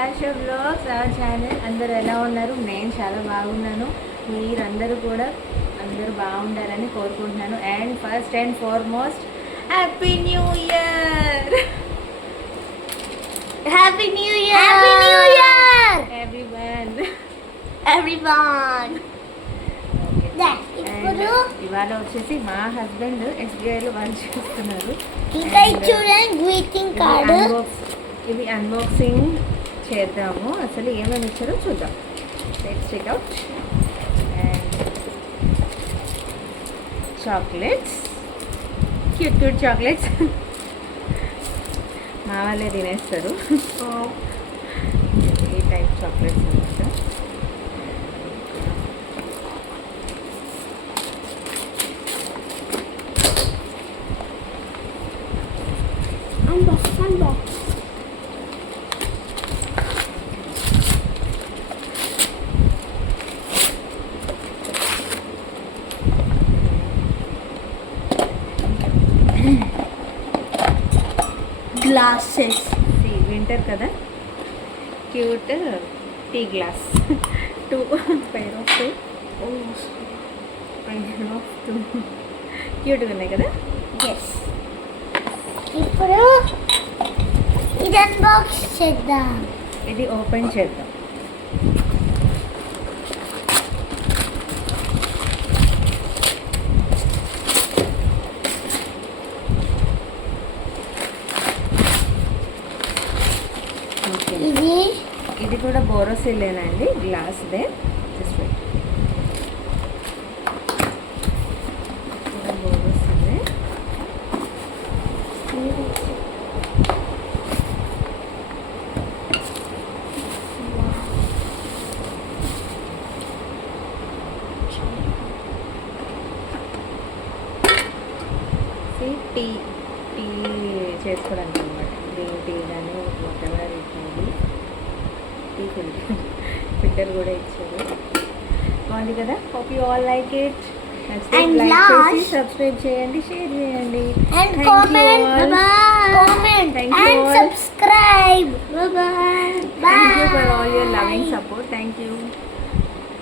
Asha blogs our channel. అందరూ ఎలా ఉన్నారు? నేను చాలా బాగున్నాను. మీరందరూ కూడా అందరూ బాగుండాలని కోరుకుంటున్నాను. And first and foremost happy new year. Happy new year. Happy new year everyone. ఇప్పుడు ఇవాళ వచ్చేసి మా హస్బెండ్ ఎస్బీఐలో వర్క్ చేస్తున్నారు. ఇంకా చూడండి గ్రీటింగ్ కార్డు. ఇది అన్బాక్సింగ్ చేద్దాము. అసలు ఏమేమి ఇచ్చారో చూద్దాం. Let's check out. And chocolates, cute cute chocolates. మా వాళ్ళే తినేస్తారు. ఈ టైప్ చాక్లెట్స్ అనమాట. గ్లాసెస్. వింటర్ కదా, cute tea glass. 2 pair of 2 క్యూట్గా ఉన్నాయి కదా. ఎస్. ఇప్పుడు ఇది అన్బాక్స్ చేద్దాం. ఇది ఓపెన్ చేద్దాం. ఇది కూడా బోరోసిలేనండి, గ్లాస్దే. Just wait. బోరోసిలే. టీ చేసుకోవడానికి అనమాట. గ్రీన్ టీ కానీ వాటెవర్ ఇచ్చింది. టీ ఫిల్టర్ కూడా ఇచ్చారు. బాగుంది కదా. Hope you all like it. Like చేసి సబ్స్క్రైబ్ చేయండి, షేర్ చేయండి, and comment and subscribe. Thank you for all your loving support. Thank you.